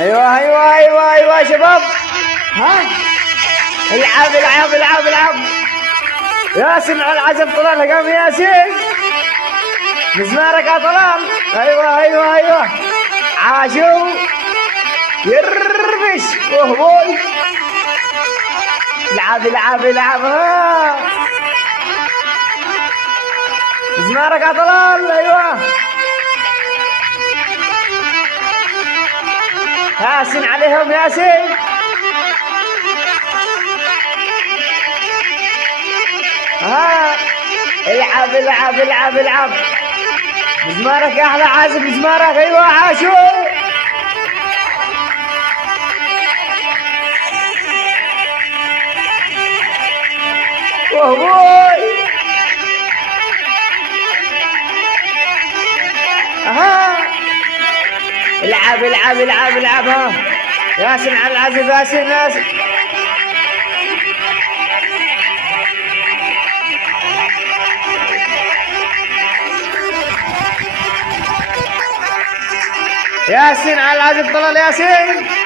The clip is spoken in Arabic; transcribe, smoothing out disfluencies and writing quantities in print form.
ايوه ايوه ايوه ايوه يا شباب. ها، العب العب العب العب. ياسين على العزم، طلال قام ياسين. مزمارك يا طلال. ايوه ايوه ايوه. عاشو يربش وهبول. العب العب العب. ها، مزمارك يا طلال. ايوه ياسين عليهم ياسين. ها، العب العب العب العب. مزمارك يا احلى عازف، مزمارك. ايوه عاشو. وهوي. ها، العب العب العب العب. ها، ياسين على العزف. ياسين ياسين. ياسين على العزف. طلال ياسين.